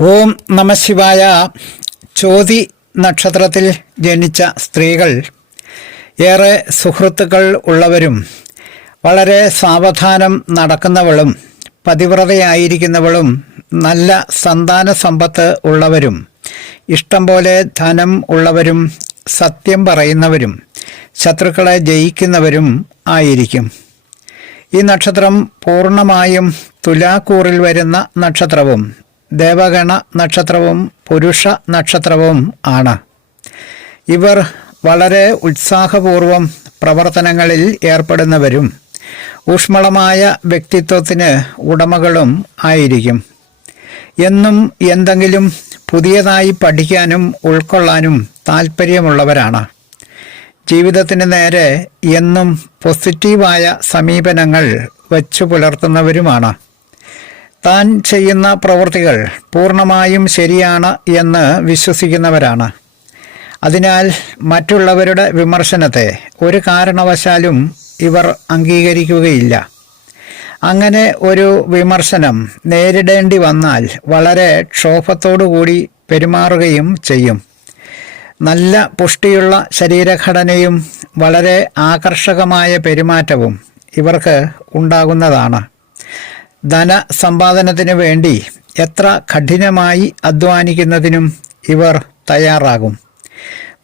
ഓം നമഃശിവായ. ചോതി നക്ഷത്രത്തിൽ ജനിച്ച സ്ത്രീകൾ ഏറെ സുഹൃത്തുക്കൾ ഉള്ളവരും വളരെ സാവധാനം നടക്കുന്നവളും പതിവ്രതയായിരിക്കുന്നവളും നല്ല സന്താന സമ്പത്ത് ഉള്ളവരും ഇഷ്ടം പോലെ ധനം ഉള്ളവരും സത്യം പറയുന്നവരും ശത്രുക്കളെ ജയിക്കുന്നവരും ആയിരിക്കും. ഈ നക്ഷത്രം പൂർണ്ണമായും തുലാക്കൂറിൽ വരുന്ന നക്ഷത്രവും ദേവഗണ നക്ഷത്രവും പുരുഷ നക്ഷത്രവും ആണ്. ഇവർ വളരെ ഉത്സാഹപൂർവം പ്രവർത്തനങ്ങളിൽ ഏർപ്പെടുന്നവരും ഊഷ്മളമായ വ്യക്തിത്വത്തിന് ഉടമകളും ആയിരിക്കും. എന്നും എന്തെങ്കിലും പുതിയതായി പഠിക്കാനും ഉൾക്കൊള്ളാനും താൽപ്പര്യമുള്ളവരാണ്. ജീവിതത്തിന് നേരെ എന്നും പോസിറ്റീവായ സമീപനങ്ങൾ വച്ചു പുലർത്തുന്നവരുമാണ്. താൻ ചെയ്യുന്ന പ്രവൃത്തികൾ പൂർണ്ണമായും ശരിയാണ് എന്ന് വിശ്വസിക്കുന്നവരാണ്. അതിനാൽ മറ്റുള്ളവരുടെ വിമർശനത്തെ ഒരു കാരണവശാലും ഇവർ അംഗീകരിക്കുകയില്ല. അങ്ങനെ ഒരു വിമർശനം നേരിടേണ്ടി വന്നാൽ വളരെ ക്ഷോഭത്തോടുകൂടി പെരുമാറുകയും ചെയ്യും. നല്ല പുഷ്ടിയുള്ള ശരീരഘടനയും വളരെ ആകർഷകമായ പെരുമാറ്റവും ഇവർക്ക് ഉണ്ടാകുന്നതാണ്. ധനസമ്പാദനത്തിനു വേണ്ടി എത്ര കഠിനമായി അധ്വാനിക്കുന്നതിനും ഇവർ തയ്യാറാകും.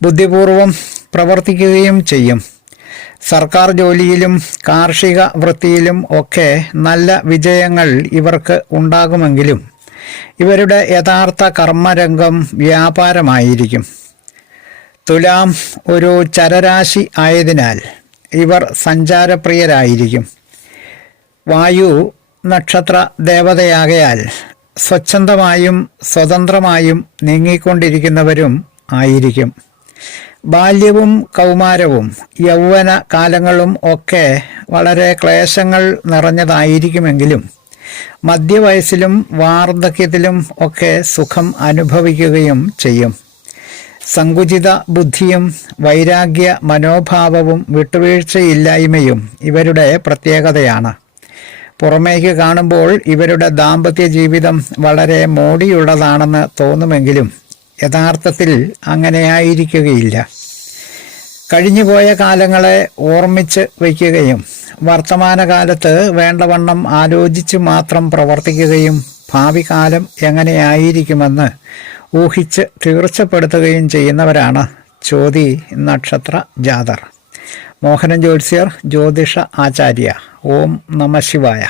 ബുദ്ധിപൂർവം പ്രവർത്തിക്കുകയും ചെയ്യും. സർക്കാർ ജോലിയിലും കാർഷിക വൃത്തിയിലും ഒക്കെ നല്ല വിജയങ്ങൾ ഇവർക്ക് ഉണ്ടാകുമെങ്കിലും ഇവരുടെ യഥാർത്ഥ കർമ്മരംഗം വ്യാപാരമായിരിക്കും. തുലാം ഒരു ചരരാശി ആയതിനാൽ ഇവർ സഞ്ചാരപ്രിയരായിരിക്കും. വായു നക്ഷത്ര ദേവതയാകയാൽ സ്വച്ഛന്തമായും സ്വതന്ത്രമായും നീങ്ങിക്കൊണ്ടിരിക്കുന്നവരും ആയിരിക്കും. ബാല്യവും കൗമാരവും യൗവന കാലങ്ങളും ഒക്കെ വളരെ ക്ലേശങ്ങൾ നിറഞ്ഞതായിരിക്കുമെങ്കിലും മധ്യവയസ്സിലും വാർദ്ധക്യത്തിലും ഒക്കെ സുഖം അനുഭവിക്കുകയും ചെയ്യും. സങ്കുചിത ബുദ്ധിയും വൈരാഗ്യ മനോഭാവവും വിട്ടുവീഴ്ചയില്ലായ്മയും ഇവരുടെ പ്രത്യേകതയാണ്. പുറമേക്ക് കാണുമ്പോൾ ഇവരുടെ ദാമ്പത്യ ജീവിതം വളരെ മോടിയുള്ളതാണെന്ന് തോന്നുമെങ്കിലും യഥാർത്ഥത്തിൽ അങ്ങനെയായിരിക്കുകയില്ല. കഴിഞ്ഞുപോയ കാലങ്ങളെ ഓർമ്മിച്ച് വയ്ക്കുകയും വർത്തമാനകാലത്ത് വേണ്ടവണ്ണം ആലോചിച്ച് മാത്രം പ്രവർത്തിക്കുകയും ഭാവി കാലം എങ്ങനെയായിരിക്കുമെന്ന് ഊഹിച്ച് തീർച്ചപ്പെടുത്തുകയും ചെയ്യുന്നവരാണ് ചോതി നക്ഷത്ര ജാതർ. മോഹനൻ ജ്യോത്സ്യർ, ജ്യോതിഷ ആചാര്യ. ഓം നമഃശിവായ.